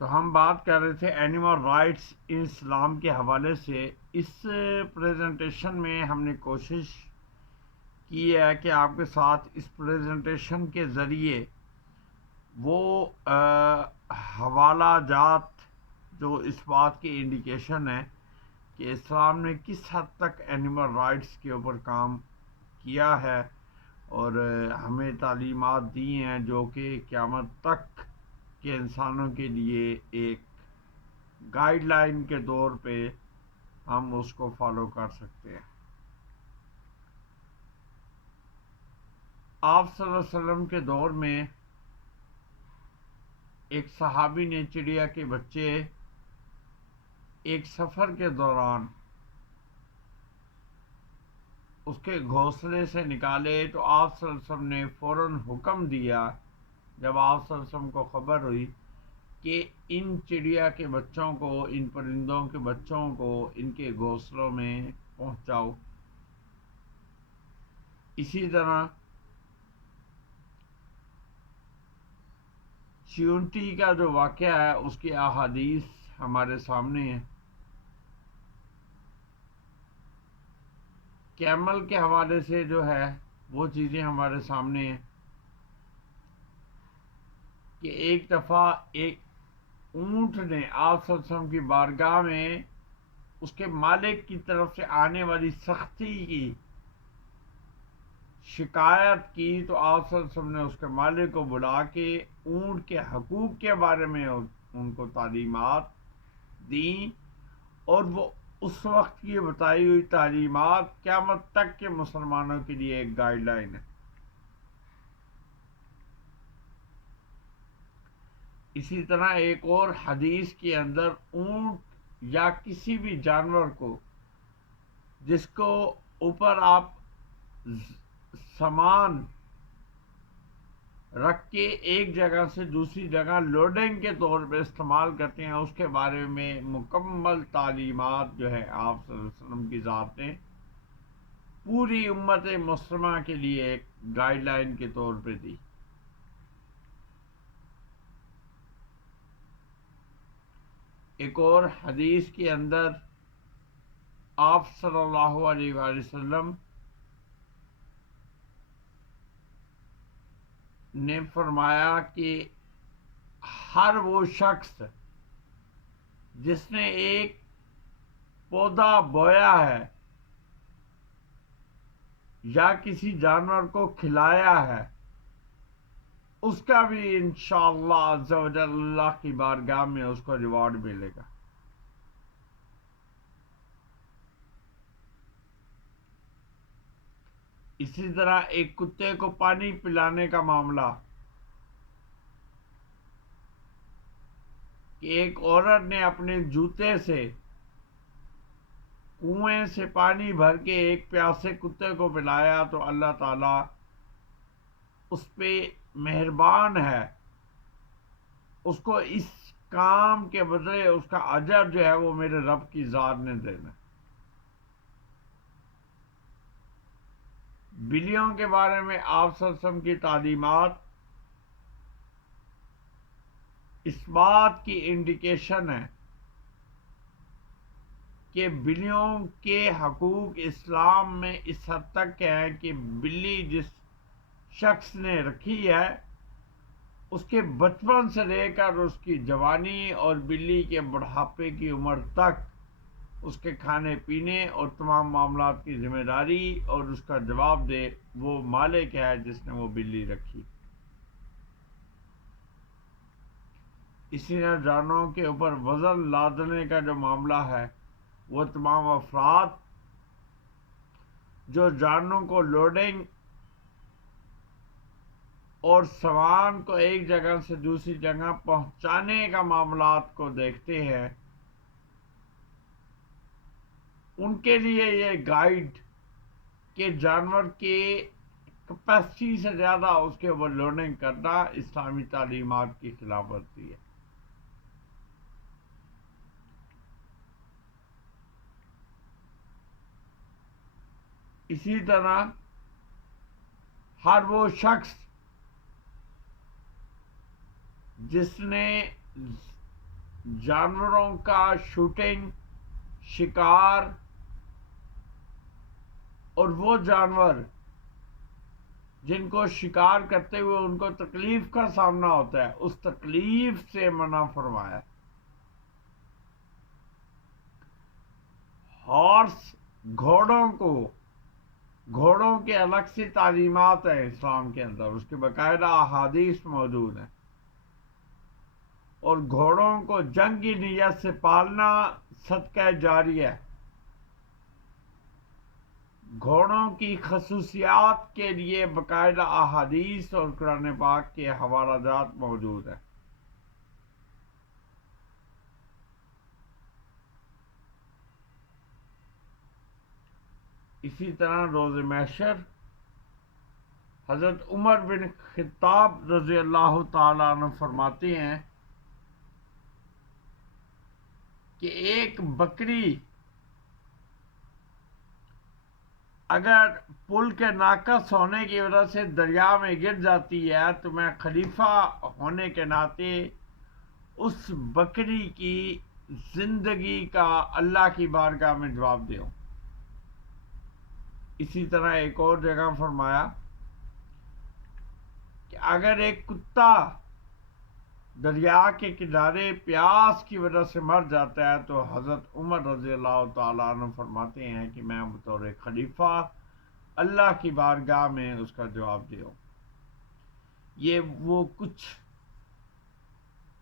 تو ہم بات کر رہے تھے اینیمل رائٹس ان اسلام کے حوالے سے. اس پریزنٹیشن میں ہم نے کوشش کی ہے کہ آپ کے ساتھ اس پریزنٹیشن کے ذریعے وہ حوالہ جات جو اس بات کی انڈیکیشن ہے کہ اسلام نے کس حد تک اینیمل رائٹس کے اوپر کام کیا ہے اور ہمیں تعلیمات دی ہیں جو کہ قیامت تک کے انسانوں کے لیے ایک گائیڈ لائن کے طور پہ ہم اس کو فالو کر سکتے ہیں. آپ صلی اللہ علیہ وسلم کے دور میں ایک صحابی نے چڑیا کے بچے ایک سفر کے دوران اس کے گھونسلے سے نکالے تو آپ صلی اللہ علیہ وسلم نے فوراً حکم دیا جب آپ صلی اللہ علیہ وسلم کو خبر ہوئی کہ ان چڑیا کے بچوں کو، ان پرندوں کے بچوں کو ان کے گھونسلوں میں پہنچاؤ. اسی طرح چیونٹی کا جو واقعہ ہے اس کی احادیث ہمارے سامنے ہیں. کیمل کے حوالے سے جو ہے وہ چیزیں ہمارے سامنے ہیں کہ ایک دفعہ ایک اونٹ نے آپ صلی اللہ علیہ وسلم کی بارگاہ میں اس کے مالک کی طرف سے آنے والی سختی کی شکایت کی تو آپ صلی اللہ علیہ وسلم نے اس کے مالک کو بلا کے اونٹ کے حقوق کے بارے میں ان کو تعلیمات دیں، اور وہ اس وقت کی بتائی ہوئی تعلیمات قیامت تک کے مسلمانوں کے لیے ایک گائیڈ لائن ہے. اسی طرح ایک اور حدیث کے اندر اونٹ یا کسی بھی جانور کو جس کو اوپر آپ سامان رکھ کے ایک جگہ سے دوسری جگہ لوڈنگ کے طور پہ استعمال کرتے ہیں، اس کے بارے میں مکمل تعلیمات جو ہے آپ صلی اللہ علیہ وسلم کی ذات نے پوری امت مسلمہ کے لیے ایک گائیڈ لائن کے طور پہ دی. ایک اور حدیث کے اندر آپ صلی اللہ علیہ وآلہ وسلم نے فرمایا کہ ہر وہ شخص جس نے ایک پودا بویا ہے یا کسی جانور کو کھلایا ہے اس کا بھی انشاءاللہ عز و جل اللہ کی بارگاہ میں اس کو ریوارڈ ملے گا. اسی طرح ایک کتے کو پانی پلانے کا معاملہ کہ ایک عورت نے اپنے جوتے سے کنویں سے پانی بھر کے ایک پیاسے کتے کو پلایا تو اللہ تعالیٰ اس پہ مہربان ہے، اس کو اس کام کے بدلے اس کا اجر جو ہے وہ میرے رب کی ذات نے دینا. بلیوں کے بارے میں آپ صلی اللہ علیہ وسلم کی تعلیمات اس بات کی انڈیکیشن ہے کہ بلیوں کے حقوق اسلام میں اس حد تک ہیں کہ بلی جس شخص نے رکھی ہے اس کے بچپن سے لے کر اس کی جوانی اور بلی کے بڑھاپے کی عمر تک اس کے کھانے پینے اور تمام معاملات کی ذمہ داری اور اس کا جواب دے وہ مالک ہے جس نے وہ بلی رکھی. اسی طرح جانوروں کے اوپر وزن لادنے کا جو معاملہ ہے وہ تمام افراد جو جانوروں کو لوڈنگ اور سامان کو ایک جگہ سے دوسری جگہ پہنچانے کا معاملات کو دیکھتے ہیں ان کے لیے یہ گائیڈ کہ جانور کے کیپیسٹی سے زیادہ اس کے اوور لوڈنگ کرنا اسلامی تعلیمات کی خلاف ورزی ہے. اسی طرح ہر وہ شخص جس نے جانوروں کا شوٹنگ، شکار، اور وہ جانور جن کو شکار کرتے ہوئے ان کو تکلیف کا سامنا ہوتا ہے، اس تکلیف سے منع فرمایا۔ ہارس، گھوڑوں کے الگ سے تعلیمات ہیں اسلام کے اندر، اس کے باقاعدہ احادیث موجود ہیں، اور گھوڑوں کو جنگ کی نیت سے پالنا صدقہ جاری ہے۔ گھوڑوں کی خصوصیات کے لیے باقاعدہ احادیث اور قرآن پاک کے حوالہ جات موجود ہیں۔ اسی طرح روز محشر حضرت عمر بن خطاب رضی اللہ تعالیٰ عنہ فرماتے ہیں کہ ایک بکری اگر پل کے ناقص ہونے کی وجہ سے دریا میں گر جاتی ہے تو میں خلیفہ ہونے کے ناطے اس بکری کی زندگی کا اللہ کی بارگاہ میں جواب دوں۔ اسی طرح ایک اور جگہ فرمایا کہ اگر ایک کتا دریا کے کنارے پیاس کی وجہ سے مر جاتا ہے تو حضرت عمر رضی اللہ تعالیٰ عنہ فرماتے ہیں کہ میں بطور خلیفہ اللہ کی بارگاہ میں اس کا جواب دوں۔ یہ وہ کچھ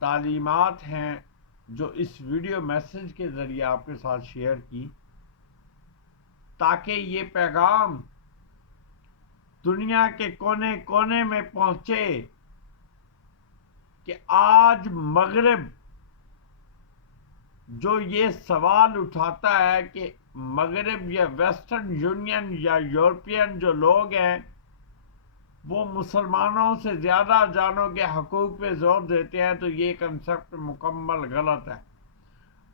تعلیمات ہیں جو اس ویڈیو میسج کے ذریعے آپ کے ساتھ شیئر کی، تاکہ یہ پیغام دنیا کے کونے کونے میں پہنچے کہ آج مغرب جو یہ سوال اٹھاتا ہے کہ مغرب یا ویسٹرن یونین یا یورپین جو لوگ ہیں وہ مسلمانوں سے زیادہ جانوں کے حقوق پہ زور دیتے ہیں، تو یہ کنسپٹ مکمل غلط ہے۔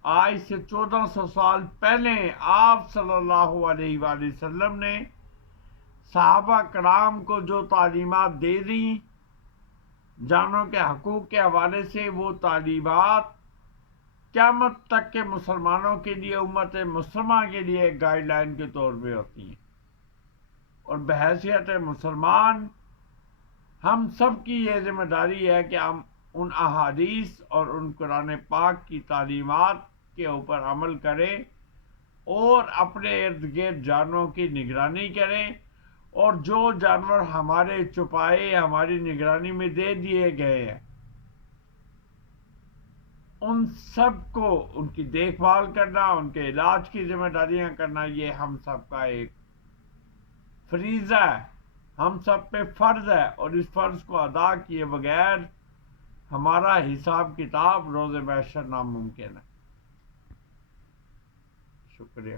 آج سے 1400 سال پہلے آپ صلی اللہ علیہ وآلہ وسلم نے صحابہ کرام کو جو تعلیمات دے دی جانوں کے حقوق کے حوالے سے، وہ تعلیمات قیامت تک کے مسلمانوں کے لیے، امت مسلمہ کے لیے ایک گائیڈ لائن کے طور پہ ہوتی ہیں، اور بحیثیت مسلمان ہم سب کی یہ ذمہ داری ہے کہ ہم ان احادیث اور ان قرآن پاک کی تعلیمات کے اوپر عمل کریں اور اپنے ارد گرد جانوروں کی نگرانی کریں، اور جو جانور ہمارے چھپائے ہماری نگرانی میں دے دیے گئے ہیں ان سب کو ان کی دیکھ بھال کرنا، ان کے علاج کی ذمہ داریاں کرنا، یہ ہم سب کا ایک فریضہ ہے، ہم سب پہ فرض ہے، اور اس فرض کو ادا کیے بغیر ہمارا حساب کتاب روز محشر ناممکن ہے۔ شکریہ۔